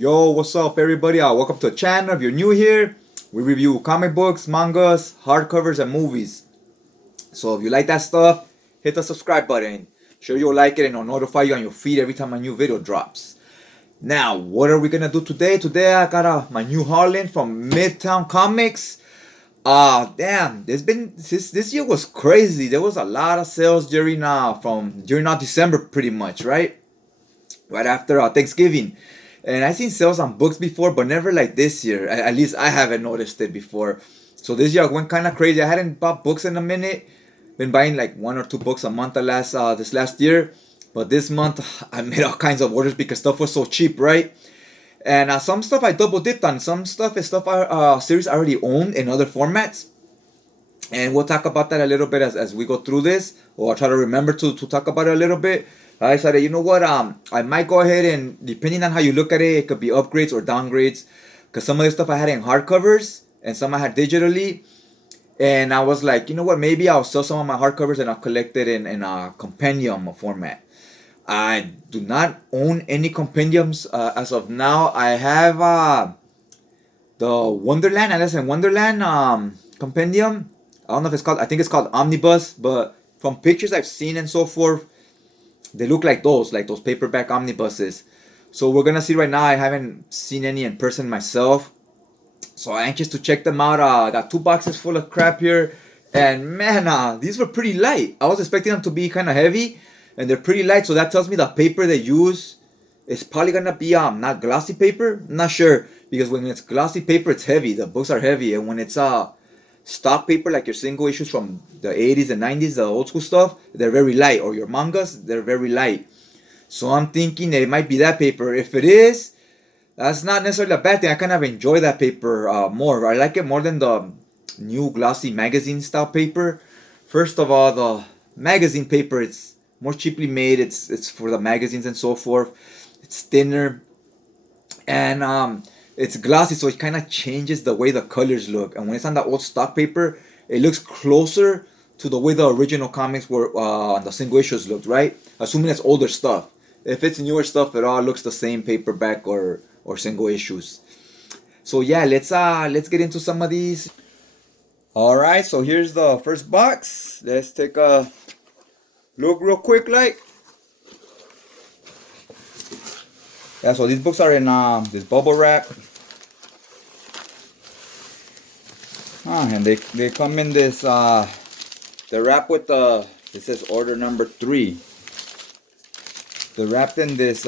Yo, what's up everybody? Welcome to the channel. If you're new here, we review comic books, mangas, hardcovers, and movies. So if you like that stuff, hit the subscribe button. Sure you'll like it and it'll notify you on your feed every time a new video drops. Now, what are we gonna do today? Today I got my new Harlan from Midtown Comics. Damn, this year was crazy. There was a lot of sales during December pretty much, right? Right after Thanksgiving. And I've seen sales on books before, but never like this year. At least I haven't noticed it before. So this year I went kind of crazy. I hadn't bought books in a minute. Been buying like 1 or 2 books a month this last year. But this month I made all kinds of orders because stuff was so cheap, right? And some stuff I double dipped on. Some stuff is series I already owned in other formats. And we'll talk about that a little bit as we go through this. Or I'll try to remember to talk about it a little bit. I decided, you know what, I might go ahead and, depending on how you look at it, it could be upgrades or downgrades. Because some of this stuff I had in hardcovers and some I had digitally. And I was like, you know what, maybe I'll sell some of my hardcovers and I'll collect it in a compendium format. I do not own any compendiums as of now. I have the Wonderland, Alice in Wonderland compendium. I don't know if it's called, I think it's called Omnibus. But from pictures I've seen and so forth, they look like those paperback omnibuses. So we're gonna see right now. I haven't seen any in person myself, so I'm anxious to check them out. I got 2 boxes full of crap here, and man, these were pretty light. I was expecting them to be kind of heavy, and they're pretty light. So that tells me the paper they use is probably gonna be not glossy paper. I'm not sure, because when it's glossy paper, it's heavy. The books are heavy, and when it's stock paper, like your single issues from the 80s and 90s, the old school stuff, they're very light. Or your mangas, they're very light. So I'm thinking it might be that paper. If it is, that's not necessarily a bad thing. I kind of enjoy that paper more. I like it more than the new glossy magazine style paper. First of all, the magazine paper, it's more cheaply made. It's for the magazines and so forth. It's thinner, and it's glossy, so it kind of changes the way the colors look. And when it's on the old stock paper, it looks closer to the way the original comics were on the single issues looked, right? Assuming it's older stuff. If it's newer stuff, it all looks the same, paperback or single issues. So yeah, let's get into some of these. All right, so here's the first box. Let's take a look real quick, like. Yeah, so these books are in this bubble wrap. And they come in this, they're wrapped with it says order number 3. They're wrapped in this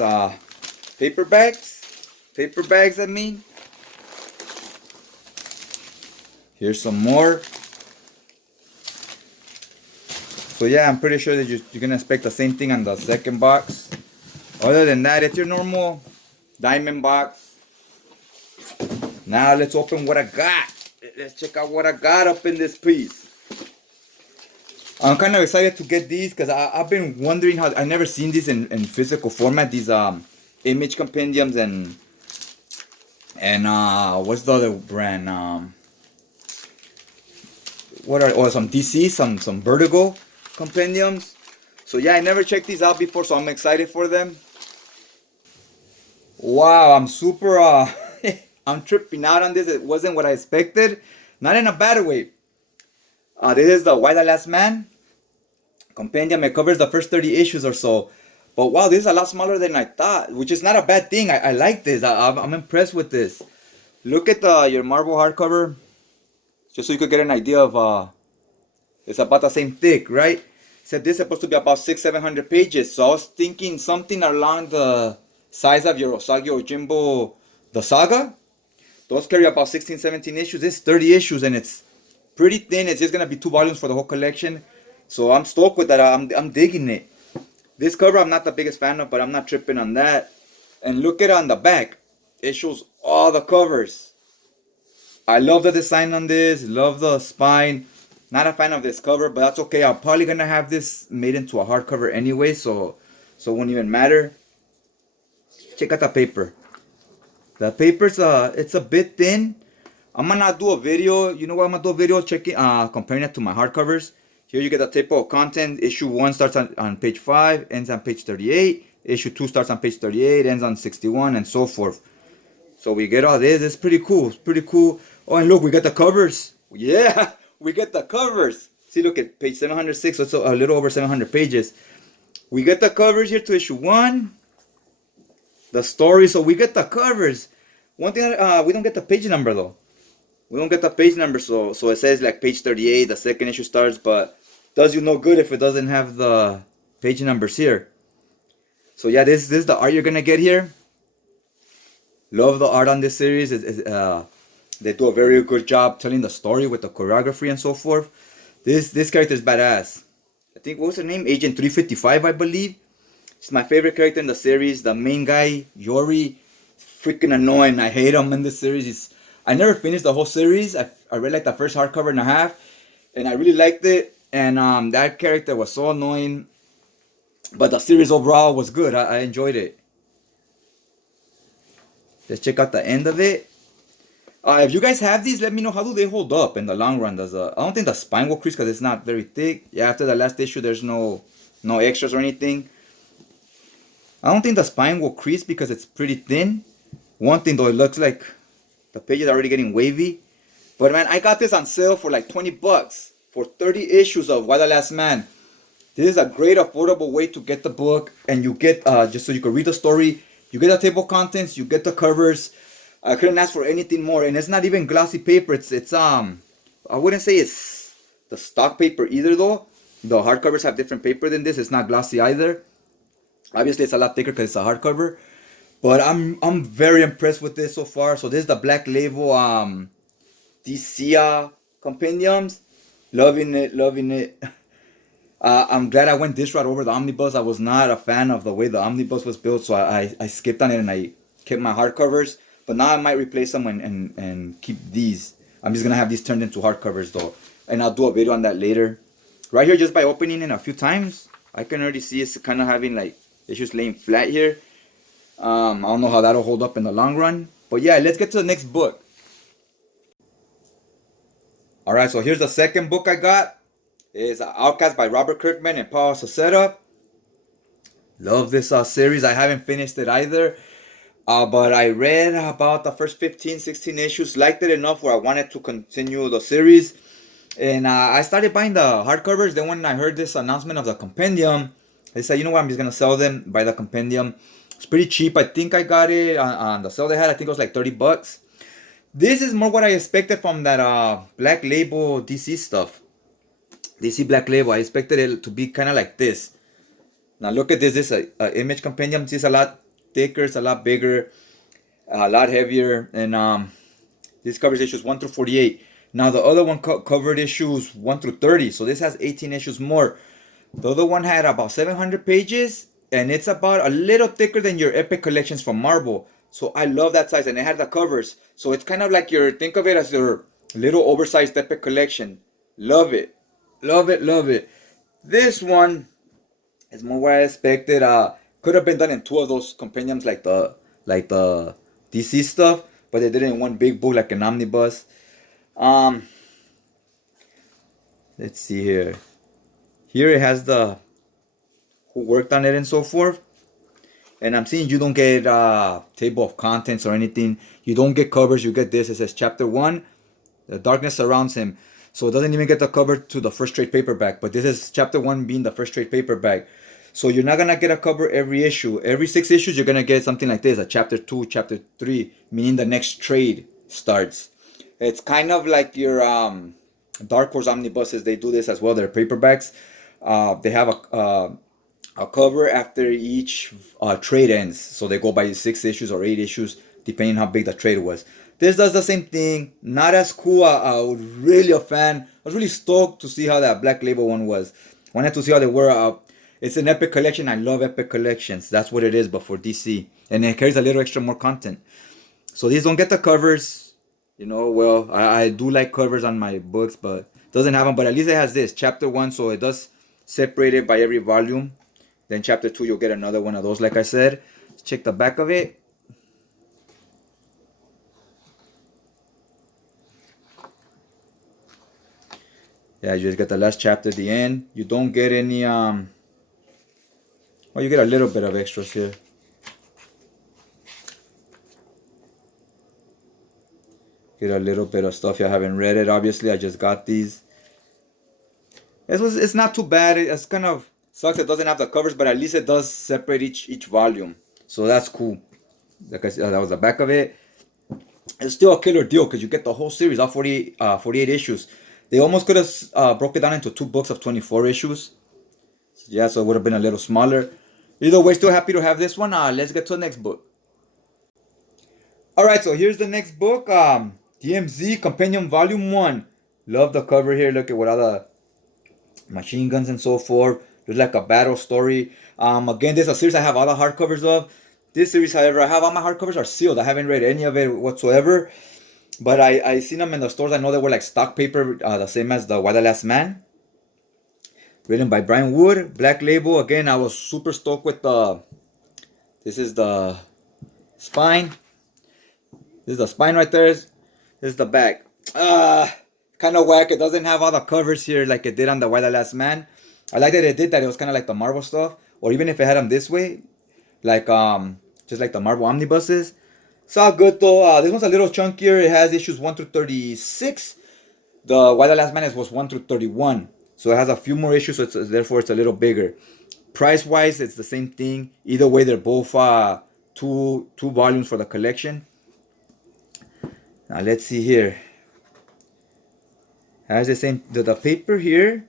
paper bags, I mean. Here's some more. So yeah, I'm pretty sure that you're gonna expect the same thing on the second box. Other than that, it's your normal diamond box. Now let's open what I got. Let's check out what I got up in this piece. I'm kind of excited to get these because I've been wondering how I've never seen these in physical format. These image compendiums and what's the other brand? Some DC, some Vertigo compendiums. So yeah, I never checked these out before, so I'm excited for them. Wow, I'm super I'm tripping out on this. It wasn't what I expected. Not in a bad way. This is the Why the Last Man compendium. It covers the first 30 issues or so. But wow, this is a lot smaller than I thought, which is not a bad thing. I like this. I'm impressed with this. Look at your Marvel hardcover, just so you could get an idea of it's about the same thick, right? Except this is supposed to be about 600-700 pages. So I was thinking something along the size of your Osagi Ojimbo, the Saga. Those carry about 16-17 issues. This is 30 issues and it's pretty thin. It's just gonna be 2 volumes for the whole collection. So I'm stoked with that. I'm digging it. This cover I'm not the biggest fan of, but I'm not tripping on that. And look at it on the back. It shows all the covers. I love the design on this. Love the spine. Not a fan of this cover, but that's okay. I'm probably gonna have this made into a hardcover anyway, so it won't even matter. Check out the paper. The paper's it's a bit thin. I'm gonna do a video. You know what? I'm gonna do a video checking comparing it to my hardcovers. Here you get the table of content. Issue 1 starts on page 5, ends on page 38. Issue 2 starts on page 38, ends on 61, and so forth. So we get all this. It's pretty cool. It's pretty cool. Oh, and look, we got the covers. Yeah, we get the covers. See, look at page 706. So it's a little over 700 pages. We get the covers here to issue 1. The story. So we get the covers. One thing, we don't get the page number though. We don't get the page number. So it says like page 38. The second issue starts, but does you no good if it doesn't have the page numbers here. So yeah, this is the art you're gonna get here. Love the art on this series. They do a very good job telling the story with the choreography and so forth. This character is badass. I think, what was her name? Agent 355, I believe. She's my favorite character in the series. The main guy, Yori, freaking annoying. I hate him in this series. I never finished the whole series. I read like the first hardcover and a half, and I really liked it. And that character was so annoying, but the series overall was good. I enjoyed it. Let's check out the end of it. If you guys have these, let me know how do they hold up in the long run. I don't think the spine will crease because it's not very thick. Yeah, after the last issue, there's no extras or anything. I don't think the spine will crease because it's pretty thin. One thing though, it looks like the page is already getting wavy. But man, I got this on sale for like $20 for 30 issues of Why the Last Man. This is a great affordable way to get the book, and you get just so you can read the story. You get the table of contents, you get the covers. I couldn't ask for anything more, and it's not even glossy paper. It's I wouldn't say it's the stock paper either though. The hardcovers have different paper than this. It's not glossy either. Obviously, it's a lot thicker because it's a hardcover. But I'm very impressed with this so far. So this is the Black Label Tmz Compendiums. Loving it. I'm glad I went this route over the omnibus. I was not a fan of the way the omnibus was built, so I skipped on it and I kept my hardcovers. But now I might replace them and keep these. I'm just gonna have these turned into hardcovers though, and I'll do a video on that later. Right here, just by opening it a few times, I can already see it's kind of having like issues laying flat here. I don't know how that'll hold up in the long run, but yeah, let's get to the next book. All right, so here's the second book I got. It's Outcast by Robert Kirkman and Paul Saseta. Love this series. I haven't finished it either. But I read about the first 15, 16 issues. Liked it enough where I wanted to continue the series. And I started buying the hardcovers. Then when I heard this announcement of the compendium, I said, you know what, I'm just going to sell them, buy the compendium. It's pretty cheap. I think I got it on the sale they had. I think it was like $30. This is more what I expected from that Black Label DC stuff. DC Black Label. I expected it to be kind of like this. Now look at this. This is an image compendium. This is a lot thicker. It's a lot bigger. A lot heavier. And this covers issues 1 through 48. Now the other one covered issues 1 through 30. So this has 18 issues more. The other one had about 700 pages. And it's about a little thicker than your Epic collections from Marvel. So I love that size. And it had the covers. So it's kind of like think of it as your little oversized Epic collection. Love it. Love it, love it. This one is more what I expected. Could have been done in 2 of those compendiums like the DC stuff, but they did it in one big book like an omnibus. Let's see here. Here it has the who worked on it and so forth. And I'm seeing you don't get table of contents or anything. You don't get covers. You get this. It says Chapter 1. The darkness surrounds him. So it doesn't even get the cover to the first trade paperback. But this is Chapter 1 being the first trade paperback. So you're not going to get a cover every issue. Every 6 issues, you're going to get something like this. A Chapter 2, Chapter 3. Meaning the next trade starts. It's kind of like your Dark Horse omnibuses. They do this as well. They're paperbacks. They have a cover after each trade ends. So they go by 6 issues or 8 issues, depending how big the trade was. This does the same thing. Not as cool. I was really a fan. I was really stoked to see how that Black Label one was. Wanted to see how they were. It's an Epic collection. I love Epic collections. That's what it is, but for DC. And it carries a little extra more content. So these don't get the covers. You know, well, I do like covers on my books, but doesn't have them. But at least it has this. Chapter 1, so it does separate it by every volume. Then Chapter 2, you'll get another one of those, like I said. Let's check the back of it. Yeah, you just get the last chapter at the end. You don't get any, well, you get a little bit of extras here. Get a little bit of stuff. I haven't read it. Obviously, I just got these. It's not too bad. It's kind of sucks it doesn't have the covers, but at least it does separate each volume. So that's cool. Like I said, that was the back of it. It's still a killer deal because you get the whole series, all 48 issues. They almost could have broke it down into 2 books of 24 issues. Yeah, so it would have been a little smaller. Either way, still happy to have this one. Let's get to the next book. Alright, so here's the next book. Tmz Companion Volume One. Love the cover here. Look at what all the machine guns and so forth. Looks like a battle story. Again, this is a series I have all the hardcovers of. This series, however, I have all my hardcovers are sealed. I haven't read any of it whatsoever. But I seen them in the stores. I know they were like stock paper, the same as the Why the Last Man. Written by Brian Wood. Black label. Again, I was super stoked with the... This is the spine. This is the spine right there. This is the back. Kind of whack. It doesn't have all the covers here like it did on the Why the Last Man. I like that it did that. It was kind of like the Marvel stuff. Or even if it had them this way. Like, just like the Marvel omnibuses. It's all good though. This one's a little chunkier. It has issues 1 through 36. The Why the Last Man was 1 through 31. So it has a few more issues, so therefore it's a little bigger. Price-wise, it's the same thing. Either way, they're both two volumes for the collection. Now let's see here. Has the same the paper here.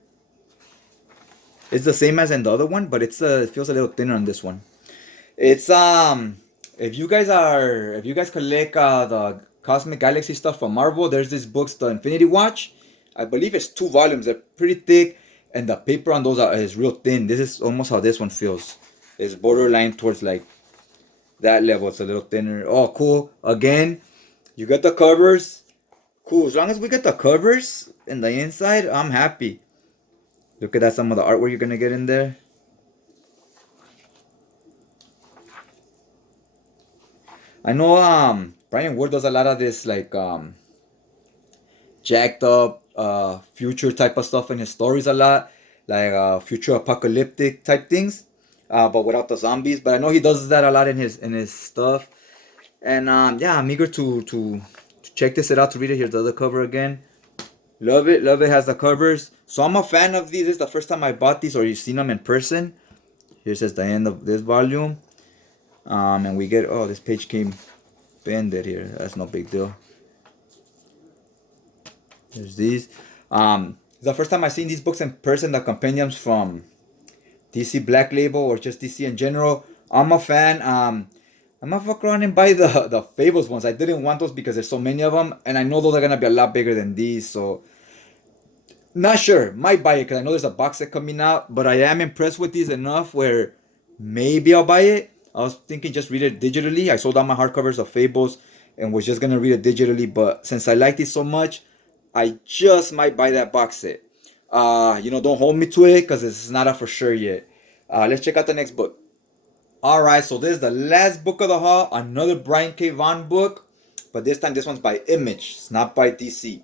It's the same as in the other one, but it feels a little thinner on this one. It's if you guys collect the Cosmic Galaxy stuff from Marvel, there's this books, the Infinity Watch. I believe it's 2 volumes. They're pretty thick, and the paper on those is real thin. This is almost how this one feels. It's borderline towards like that level. It's a little thinner. Oh, cool. Again, you get the covers. Cool. As long as we get the covers in the inside, I'm happy. Look at that. Some of the artwork you're gonna get in there. I know Brian Wood does a lot of this like jacked up future type of stuff in his stories a lot, like future apocalyptic type things, but without the zombies. But I know he does that a lot in his stuff, and yeah, I'm eager to check this out, to read it. Here's the other cover again. Love it. Has the covers. So I'm a fan of these. This is the first time I bought these, or you've seen them in person. Here says the end of this volume, and we get, oh, this page came bended here. That's no big deal. There's these. It's the first time I've seen these books in person, the compendiums from DC Black Label or just DC in general. I'm a fan. I'm gonna fuck around and buy the Fables ones. I didn't want those because there's so many of them, and I know those are gonna be a lot bigger than these. So, not sure. Might buy it because I know there's a box set coming out. But I am impressed with these enough where maybe I'll buy it. I was thinking just read it digitally. I sold out my hardcovers of Fables and was just gonna read it digitally. But since I like these so much, I just might buy that box set. Don't hold me to it because it's not a for sure yet. Let's check out the next book. Alright, so this is the last book of the haul. Another Brian K. Vaughan book. But this time, this one's by Image. It's not by DC.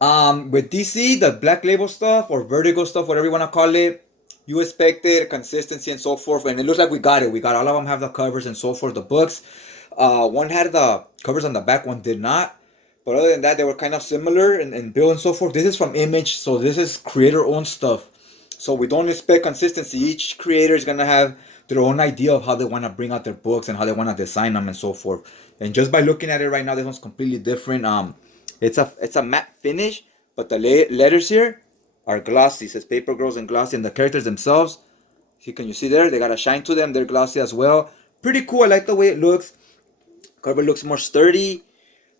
With DC, the Black Label stuff or Vertigo stuff, whatever you want to call it, you expected consistency and so forth. And it looks like we got it. We got all of them have the covers and so forth, the books. One had the covers on the back, one did not. But other than that, they were kind of similar in build and so forth. This is from Image, so this is creator-owned stuff. So we don't expect consistency. Each creator is going to have their own idea of how they want to bring out their books and how they want to design them and so forth. And just by looking at it right now, this one's completely different. It's a matte finish, but the letters here are glossy. It says Paper Girls and glossy. And the characters themselves, can you see there? They got a shine to them. They're glossy as well. Pretty cool. I like the way it looks. Cover looks more sturdy.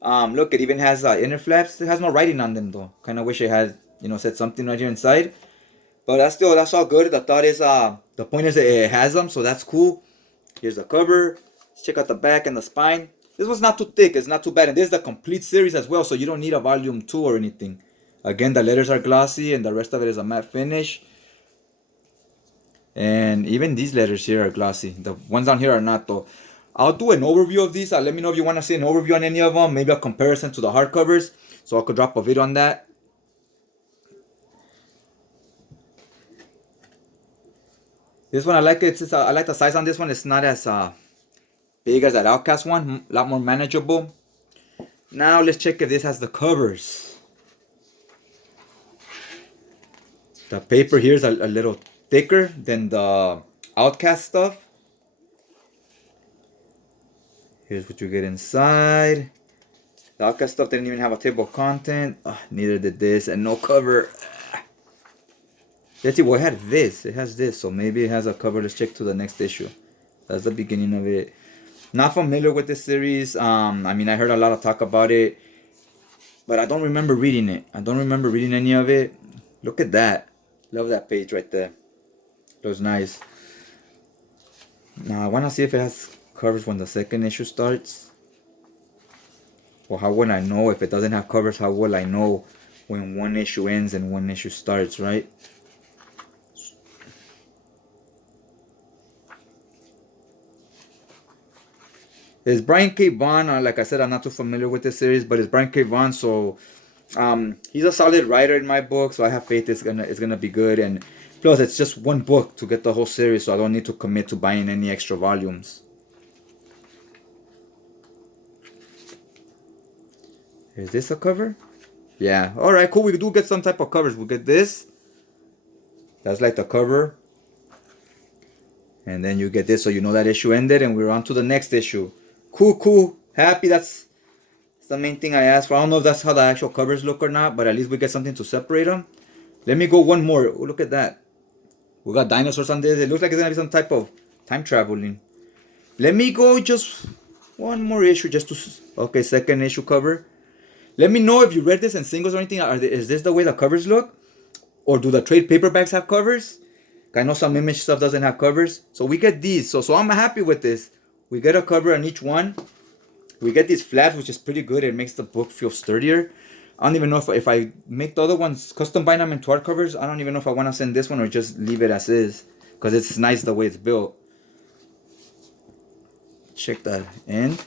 Look, it even has inner flaps. It has no writing on them though. Kind of wish it had, said something right here inside. But that's all good. The thought is, the point is that it has them, so that's cool. Here's the cover. Let's check out the back and the spine. This one's not too thick. It's not too bad. And this is the complete series as well, so you don't need a volume 2 or anything. Again, the letters are glossy, and the rest of it is a matte finish. And even these letters here are glossy. The ones down here are not though. I'll do an overview of these. Let me know if you want to see an overview on any of them. Maybe a comparison to the hardcovers. So I could drop a video on that. This one I like it. I like the size on this one. It's not as big as that Outcast one. A lot more manageable. Now let's check if this has the covers. The paper here is a little thicker than the Outcast stuff. Here's what you get inside. The Outcast stuff didn't even have a table of content. Neither did this, and no cover. Let's see, well, it had this. It has this, so maybe it has a cover. Let's check to the next issue. That's the beginning of it. Not familiar with this series. I mean, I heard a lot of talk about it, but I don't remember reading it. I don't remember reading any of it. Look at that. Love that page right there. Looks nice. Now, I want to see if it has covers when the second issue starts. Well, how will I know if it doesn't have covers? How will I know when one issue ends and one issue starts, right? It's Brian K. Vaughan. Like I said, I'm not too familiar with this series, but it's Brian K. Vaughan, so he's a solid writer in my book, so I have faith it's gonna be good. And plus, it's just one book to get the whole series, so I don't need to commit to buying any extra volumes. Is this a cover? Yeah. All right, cool. We do get some type of covers. We'll get this. That's like the cover. And then you get this, so you know that issue ended, and we're on to the next issue. Cool. Happy. That's the main thing I asked for. I don't know if that's how the actual covers look or not, but at least we get something to separate them. Let me go one more. Oh, look at that. We got dinosaurs on this. It looks like it's gonna be some type of time traveling. Let me go just one more issue just to... Okay, second issue cover. Let me know if you read this in singles or anything. Is this the way the covers look? Or do the trade paperbacks have covers? I know some image stuff doesn't have covers. So we get these. So I'm happy with this. We get a cover on each one. We get these flaps, which is pretty good. It makes the book feel sturdier. I don't even know if I make the other ones, custom bind them into hardcovers. I don't even know if I want to send this one or just leave it as is. Because it's nice the way it's built. Check that end.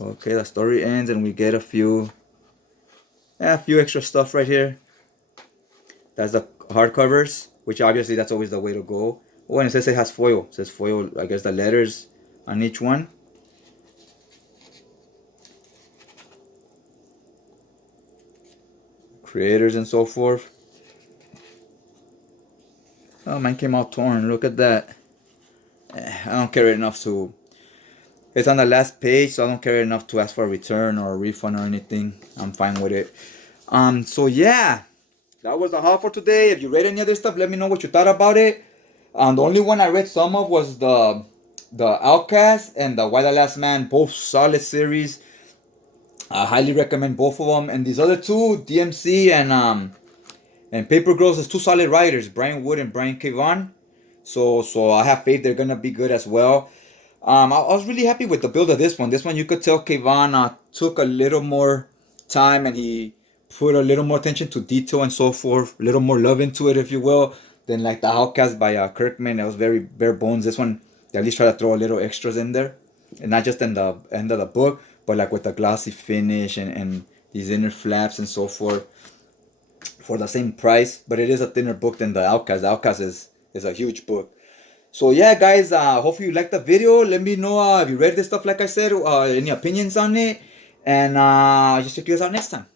Okay, the story ends and we get a few extra stuff right here. That's the hardcovers, which obviously that's always the way to go. Oh, and it says it has foil. It says foil, I guess the letters on each one. Creators and so forth. Oh, mine came out torn. Look at that. I don't care enough to... It's on the last page, so I don't care enough to ask for a return or a refund or anything. I'm fine with it. So yeah, that was the haul for today. If you read any of this stuff, let me know what you thought about it. The only one I read some of was the Outcast and the Why the Last Man. Both solid series. I highly recommend both of them. And these other two, DMC and Paper Girls, is two solid writers, Brian Wood and Brian K. Vaughan. So I have faith they're gonna be good as well. I was really happy with the build of this one. This one, you could tell K. Vaughan took a little more time and he put a little more attention to detail and so forth, a little more love into it, if you will, than like the Outcast by Kirkman. It was very bare bones. This one, they at least try to throw a little extras in there, and not just in the end of the book, but like with the glossy finish and these inner flaps and so forth for the same price. But it is a thinner book than the Outcast. The Outcast is a huge book. So yeah, guys, hopefully you liked the video. Let me know if you read this stuff, like I said, any opinions on it. And just check you guys out next time.